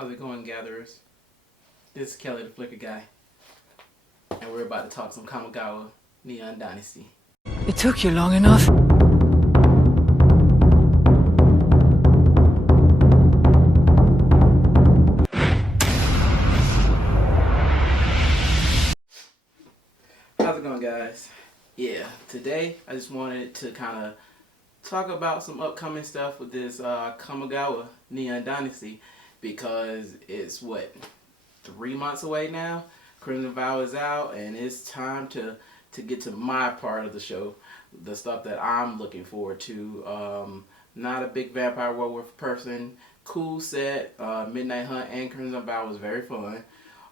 How's it going, gatherers? This is Kelly the Flicker Guy, and we're about to talk some Kamigawa Neon Dynasty. It took you long enough. How's it going, guys? Yeah, today I just wanted to kind of talk about some upcoming stuff with this Kamigawa Neon Dynasty, because it's what, 3 months away now. Crimson Vow is out, and it's time to get to my part of the show, the stuff that I'm looking forward to. Not a big Vampire Werewolf person. Cool set. Midnight Hunt and Crimson Vow was very fun.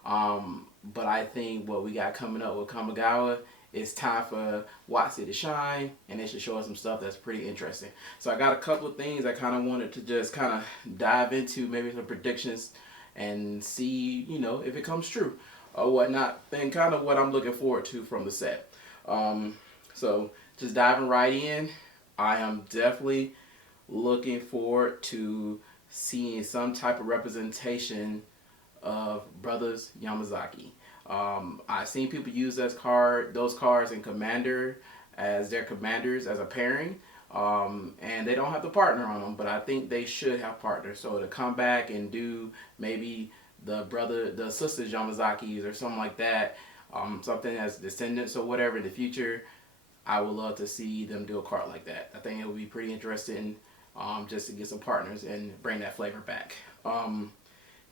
But I think what we got coming up with Kamigawa, it's time for Watsi to shine, and it should show us some stuff that's pretty interesting. So I got a couple of things I kind of wanted to just kind of dive into, maybe some predictions, and see, if it comes true or whatnot, and kind of what I'm looking forward to from the set. So just diving right in, I am definitely looking forward to seeing some type of representation of Brothers Yamazaki. I've seen people use those cards in Commander as their commanders as a pairing, and they don't have the partner on them, but I think they should have partners. So to come back and do maybe the sisters Yamazakis or something like that, something as descendants or whatever in the future, I would love to see them do a card like that. I think it would be pretty interesting, just to get some partners and bring that flavor back.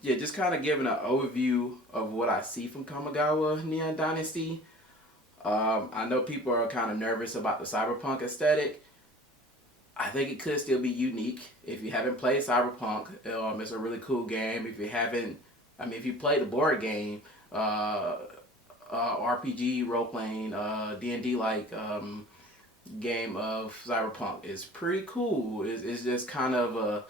Yeah, just kind of giving an overview of what I see from Kamigawa Neon Dynasty. I know people are kind of nervous about the cyberpunk aesthetic. I think it could still be unique. If you haven't played Cyberpunk, it's a really cool game. If you haven't, if you played the board game, RPG, role-playing, D&D like game of Cyberpunk, is pretty cool. It's just kind of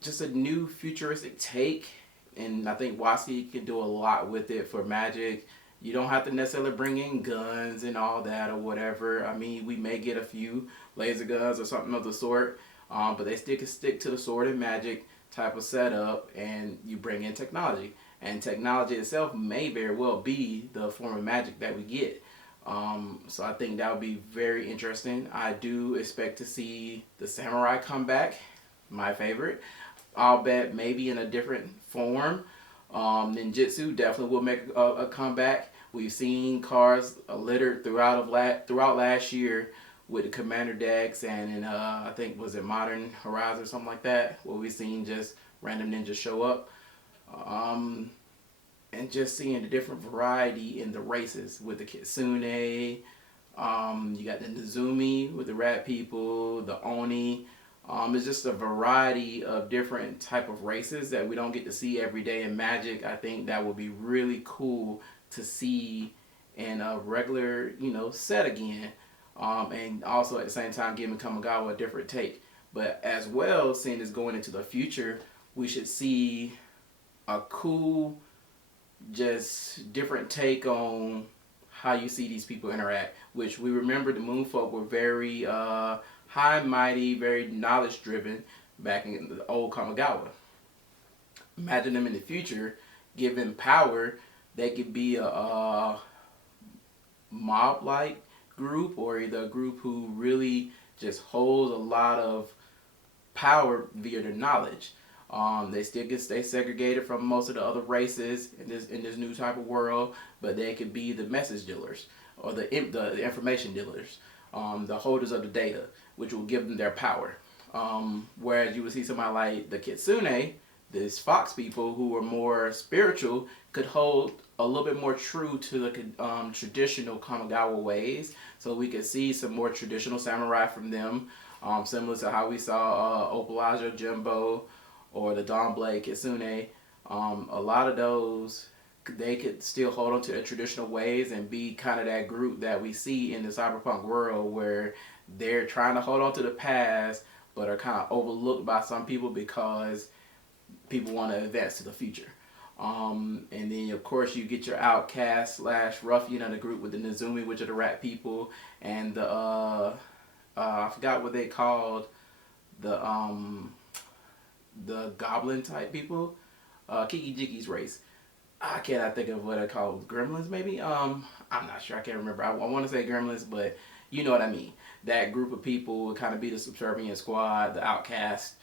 just a new futuristic take, and I think Watsi can do a lot with it for Magic. You don't have to necessarily bring in guns and all that or whatever. We may get a few laser guns or something of the sort, but they still can stick to the sword and magic type of setup, and you bring in technology. And technology itself may very well be the form of magic that we get. So I think that would be very interesting. I do expect to see the samurai come back, my favorite. I'll bet maybe in a different form. Ninjutsu definitely will make a comeback. We've seen cards littered throughout last year with the Commander decks, and in I think, was it Modern Horizon or something like that, where we've seen just random ninjas show up. And just seeing the different variety in the races with the Kitsune. You got the Nezumi with the rat people, the Oni. It's just a variety of different type of races that we don't get to see every day in Magic. I think that would be really cool to see in a regular, set again. And also at the same time giving Kamigawa a different take. But as well, seeing this going into the future, we should see a cool, just different take on how you see these people interact. Which we remember the Moonfolk were very high and mighty, very knowledge driven back in the old Kamigawa. Imagine them in the future, given power, they could be a mob like group, or either a group who really just holds a lot of power via their knowledge. They still can stay segregated from most of the other races in this new type of world, but they could be the message dealers or the information dealers, the holders of the data, which will give them their power. Whereas you would see somebody like the Kitsune, these fox people who are more spiritual, could hold a little bit more true to the traditional Kamigawa ways. So we could see some more traditional samurai from them, similar to how we saw Opalajo Jimbo or the Dawnblade Kitsune. A lot of those, they could still hold on to their traditional ways and be kind of that group that we see in the cyberpunk world, where they're trying to hold on to the past but are kind of overlooked by some people because people want to advance to the future. And then of course you get your outcast / ruffian of the group with the Nezumi, which are the rat people, and the I forgot what they called, the goblin type people. Kikijiki's race. I cannot think of what I call Gremlins, maybe. I'm not sure. I can't remember. I want to say Gremlins, but you know what I mean. That group of people would kind of be the subservient squad, the outcast,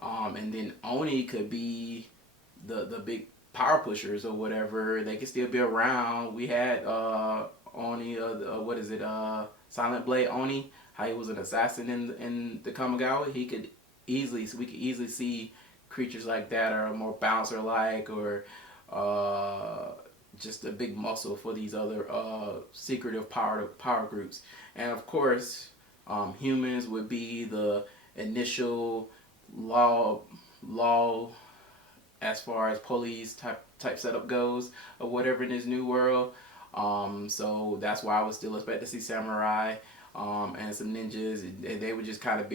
and then Oni could be the big power pushers or whatever. They could still be around. We had Oni, what is it? Silent Blade Oni. How he was an assassin in the Kamigawa. We could easily see creatures like that are more bouncer like or just a big muscle for these other secretive power groups. And of course, humans would be the initial law as far as police type setup goes or whatever in this new world. So that's why I would still expect to see samurai and some ninjas, and they would just kind of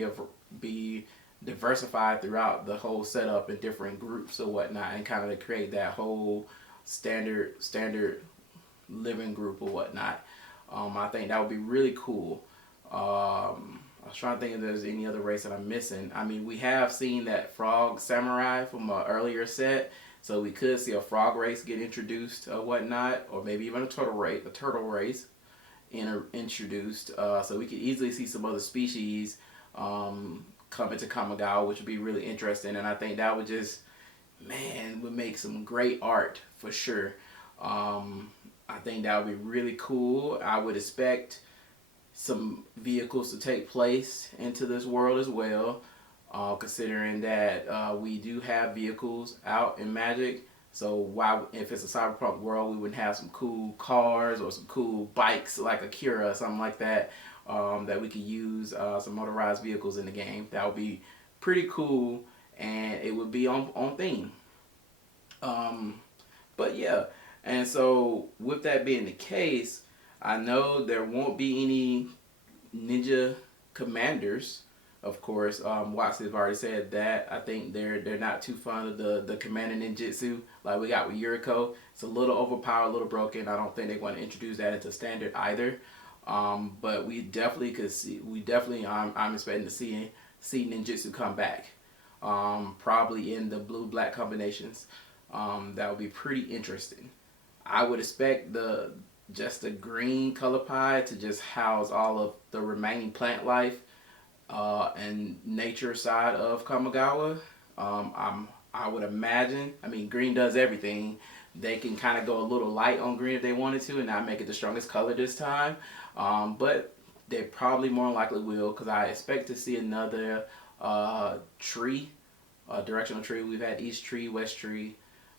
be diversified throughout the whole setup in different groups or whatnot, and kind of create that whole standard living group or whatnot. I think that would be really cool. I was trying to think if there's any other race that I'm missing. I mean, we have seen that frog samurai from an earlier set, so we could see a frog race get introduced or whatnot, or maybe even a turtle race introduced. So we could easily see some other species come into Kamigawa, which would be really interesting, and I think that would just, man, would make some great art for sure. I think that would be really cool. I would expect some vehicles to take place into this world as well, considering that we do have vehicles out in Magic. So why, if it's a cyberpunk world, we wouldn't have some cool cars or some cool bikes like Akira or something like that, that we could use some motorized vehicles in the game. That would be pretty cool, and it would be on theme. But yeah, and so with that being the case, I know there won't be any ninja commanders. Of course, Watson have already said that. I think they're not too fond of the commander ninjutsu like we got with Yuriko. It's a little overpowered, a little broken. I don't think they want to introduce that into standard either. But we definitely could see. I'm expecting to see ninjutsu come back. Probably in the blue-black combinations. That would be pretty interesting. I would expect just the green color pie to just house all of the remaining plant life and nature side of Kamigawa. I would imagine, I mean, green does everything. They can kind of go a little light on green if they wanted to and not make it the strongest color this time. But they probably more likely will, because I expect to see another tree, directional tree. We've had east tree, west tree.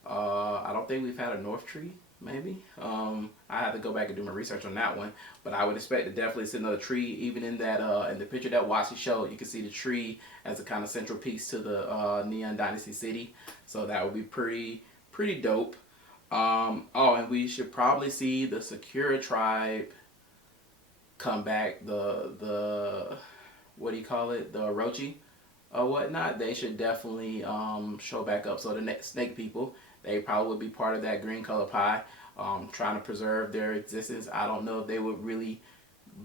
I don't think we've had a north tree. Maybe. I have to go back and do my research on that one. But I would expect to definitely see another tree. Even in that in the picture that Watsi showed, you can see the tree as a kind of central piece to the Neon Dynasty city. So that would be pretty dope. Oh, and we should probably see the Sakura tribe come back. The what do you call it? The Orochi or whatnot. They should definitely show back up. So the next snake people, they probably would be part of that green color pie, trying to preserve their existence. I don't know if they would really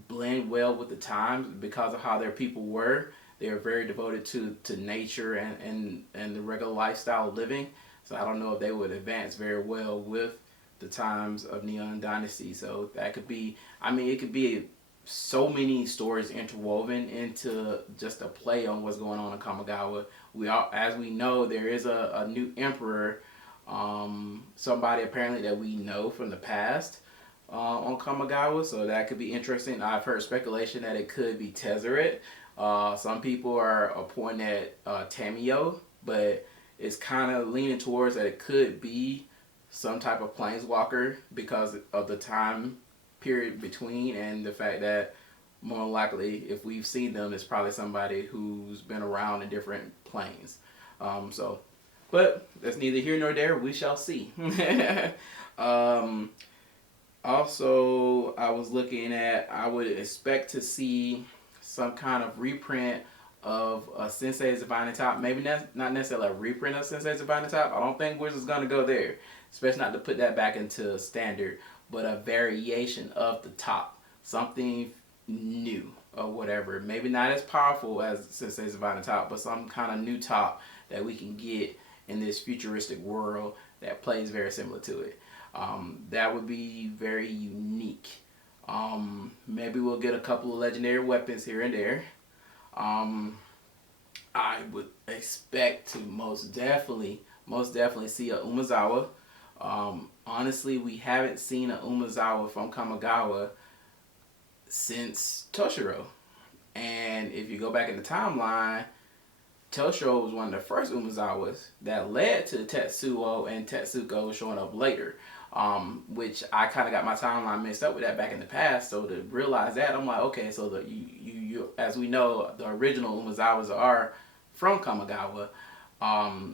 blend well with the times because of how their people were. They were very devoted to nature and the regular lifestyle of living. So I don't know if they would advance very well with the times of Neon Dynasty. So that could be, I mean, it could be so many stories interwoven into just a play on what's going on in Kamigawa. As we know, there is a new emperor, somebody apparently that we know from the past on Kamigawa, so that could be interesting. I've heard speculation that it could be Tezzeret. Some people are pointing at Tamio, but it's kind of leaning towards that it could be some type of planeswalker because of the time period between, and the fact that more likely if we've seen them, it's probably somebody who's been around in different planes. But that's neither here nor there. We shall see. Also, I was looking at, I would expect to see some kind of reprint of Sensei's Divine Top. Maybe not necessarily a reprint of Sensei's Divine Top. I don't think Wizards is going to go there. Especially not to put that back into standard. But a variation of the top. Something new or whatever. Maybe not as powerful as Sensei's Divine Top, but some kind of new top that we can get in this futuristic world that plays very similar to it. That would be very unique. Maybe we'll get a couple of legendary weapons here and there. I would expect to most definitely see a Umezawa. Honestly, we haven't seen a Umezawa from Kamigawa since Toshiro. And if you go back in the timeline, Toshiro was one of the first Umezawas that led to Tetsuo and Tetsuko showing up later. Which I kind of got my timeline mixed up with that back in the past. So to realize that, I'm like, okay, so you as we know, the original Umezawas are from Kamigawa.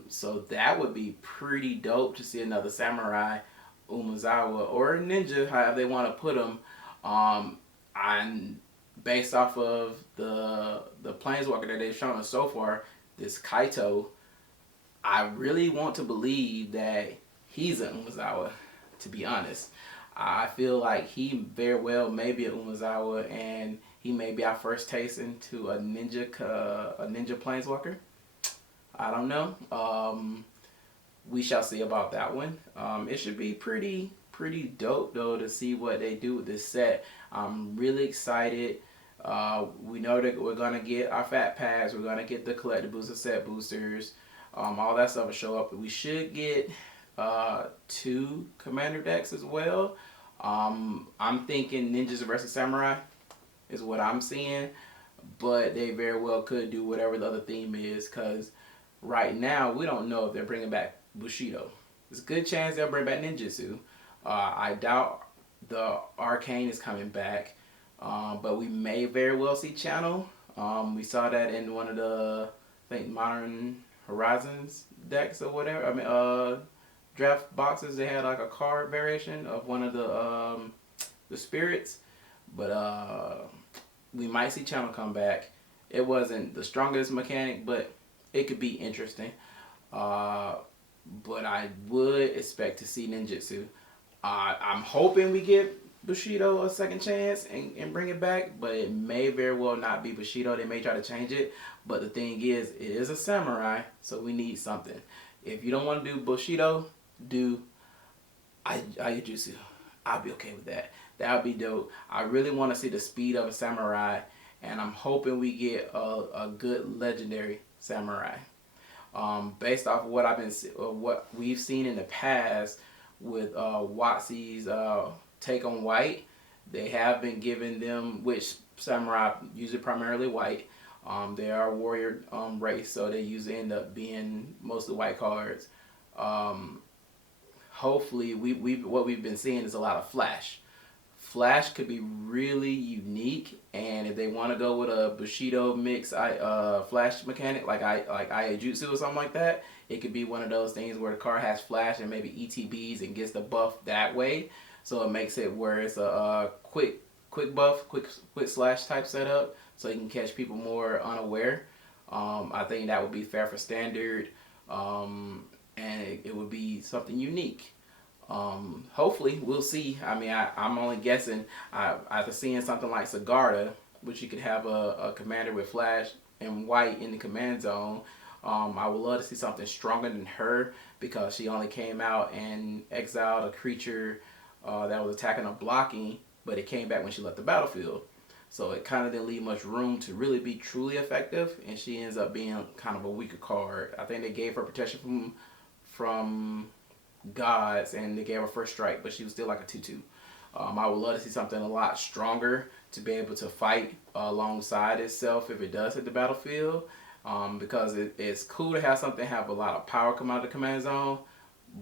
So that would be pretty dope to see another samurai Umezawa or ninja, however they want to put them. I'm based off of the planeswalker that they've shown us so far, this Kaito. I really want to believe that he's an Umezawa. To be honest, I feel like he very well may be a Umezawa, and he may be our first taste into a ninja planeswalker. I don't know. We shall see about that one. It should be pretty dope though to see what they do with this set. I'm really excited. We know that we're gonna get our fat packs. We're gonna get the collectibles, the set boosters. All that stuff will show up. We should get 2 commander decks as well. I'm thinking ninjas versus samurai is what I'm seeing, but they very well could do whatever the other theme is, because right now we don't know if they're bringing back Bushido. There's a good chance they'll bring back ninjutsu. I doubt the arcane is coming back, but we may very well see channel. We saw that in one of the, I think, Modern Horizons decks or whatever. I mean, draft boxes, they had like a card variation of one of the spirits, but we might see channel come back. It wasn't the strongest mechanic, but it could be interesting. But I would expect to see ninjutsu. I'm hoping we give Bushido a second chance and bring it back, but it may very well not be Bushido. They may try to change it, but the thing is, it is a samurai, so we need something. If you don't want to do Bushido, do Ayujutsu. I'll be okay with that. That would be dope. I really want to see the speed of a samurai, and I'm hoping we get a good legendary samurai. Based off of what we've seen in the past with Watsy's take on white, they have been giving them, which samurai usually primarily white. They are a warrior race, so they usually end up being mostly white cards. Hopefully, what we've been seeing is a lot of flash. Flash could be really unique, and if they want to go with a Bushido mix flash mechanic like Ayujutsu or something like that, it could be one of those things where the card has flash and maybe ETBs and gets the buff that way. So it makes it where it's a quick buff, quick slash type setup, so you can catch people more unaware. I think that would be fair for standard. And it would be something unique. Hopefully, we'll see. I mean, I'm only guessing. After seeing something like Sigarda, which you could have a commander with flash and white in the command zone, I would love to see something stronger than her, because she only came out and exiled a creature that was attacking or blocking, but it came back when she left the battlefield. So it kind of didn't leave much room to really be truly effective, and she ends up being kind of a weaker card. I think they gave her protection from gods, and they gave her first strike, but she was still like a 2/2. I would love to see something a lot stronger to be able to fight alongside itself if it does hit the battlefield, because it's cool to have something have a lot of power come out of the command zone,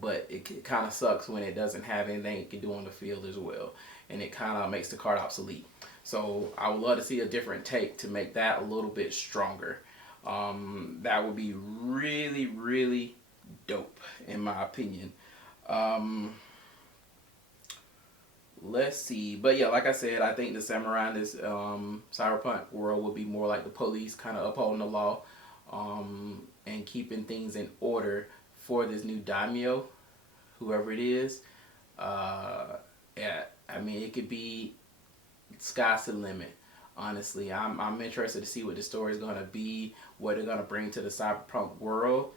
but it kind of sucks when it doesn't have anything it can do on the field as well, and it kind of makes the card obsolete. So I would love to see a different take to make that a little bit stronger. That would be really dope in my opinion. Let's see, but yeah, like I said, I think the samurai in this cyberpunk world would be more like the police, kind of upholding the law, and keeping things in order for this new daimyo, whoever it is. Yeah, I mean, it could be sky's the limit. Honestly, I'm interested to see what the story is gonna be, what they're gonna bring to the cyberpunk world.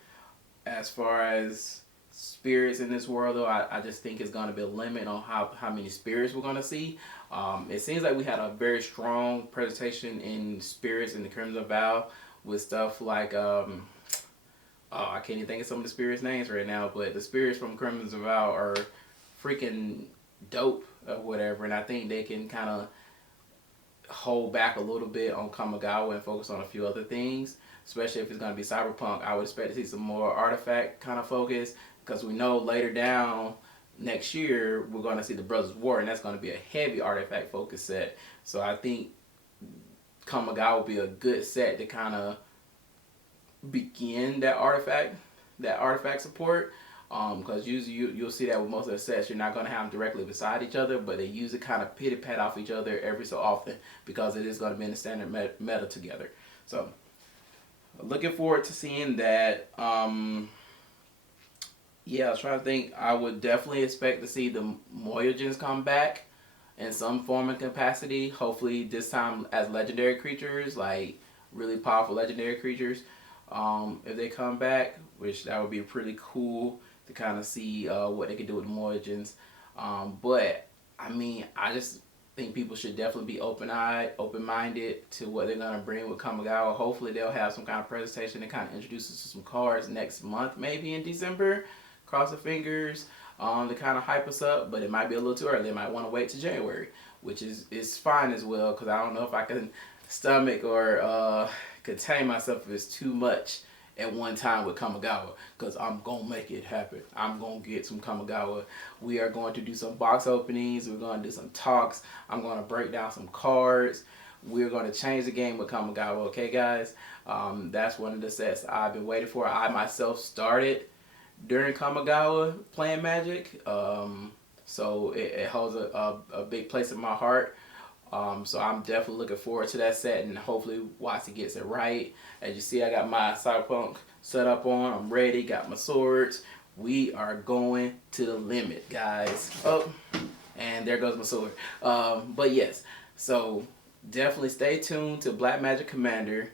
As far as spirits in this world, though, I just think it's going to be a limit on how many spirits we're going to see. It seems like we had a very strong presentation in spirits in the Crimson Vow with stuff like oh, I can't even think of some of the spirits' names right now, but the spirits from Crimson Vow are freaking dope or whatever, and I think they can kind of hold back a little bit on Kamigawa and focus on a few other things, especially if it's going to be cyberpunk. I would expect to see some more artifact kind of focus, because we know later down next year we're going to see the Brothers War, and that's going to be a heavy artifact focus set. So I think Kamigawa will be a good set to kind of begin that artifact support, because usually you'll see that with most of the sets, you're not going to have them directly beside each other, but they usually kind of pity pat off each other every so often, because it is going to be in the standard meta together. So looking forward to seeing that. Yeah, I was trying to think. I would definitely expect to see the Moyojins come back in some form and capacity, hopefully this time as legendary creatures, like really powerful legendary creatures. If they come back, which that would be pretty cool to kind of see what they can do with the Moyojins. But I mean, I just think people should definitely be open-eyed, open-minded to what they're gonna bring with Kamigawa. Hopefully, they'll have some kind of presentation that kind of introduces some cards next month, maybe in December. Cross the fingers to kind of hype us up, but it might be a little too early. They might want to wait to January, which is fine as well, because I don't know if I can stomach or contain myself if it's too much at one time with Kamigawa, because I'm gonna make it happen. I'm gonna get some Kamigawa. We are going to do some box openings. We're going to do some talks. I'm going to break down some cards. We're going to change the game with Kamigawa, okay guys? That's one of the sets I've been waiting for. I myself started during Kamigawa playing Magic, so it holds a big place in my heart. So I'm definitely looking forward to that set, and hopefully Watson gets it right. As you see, I got my Cyberpunk set up on. I'm ready, got my swords. We are going to the limit, guys. Oh, and there goes my sword. But yes, so definitely stay tuned to Black Magic Commander.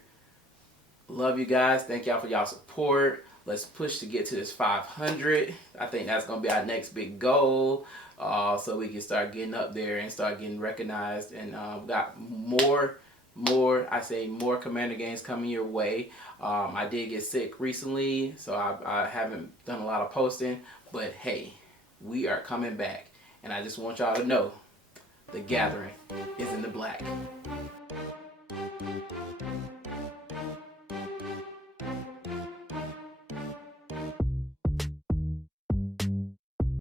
Love you guys. Thank y'all for y'all support. Let's push to get to this 500. I think that's going to be our next big goal. So we can start getting up there and start getting recognized. And we got more Commander games coming your way. I did get sick recently, so I haven't done a lot of posting. But hey, we are coming back. And I just want y'all to know, the gathering is in the black.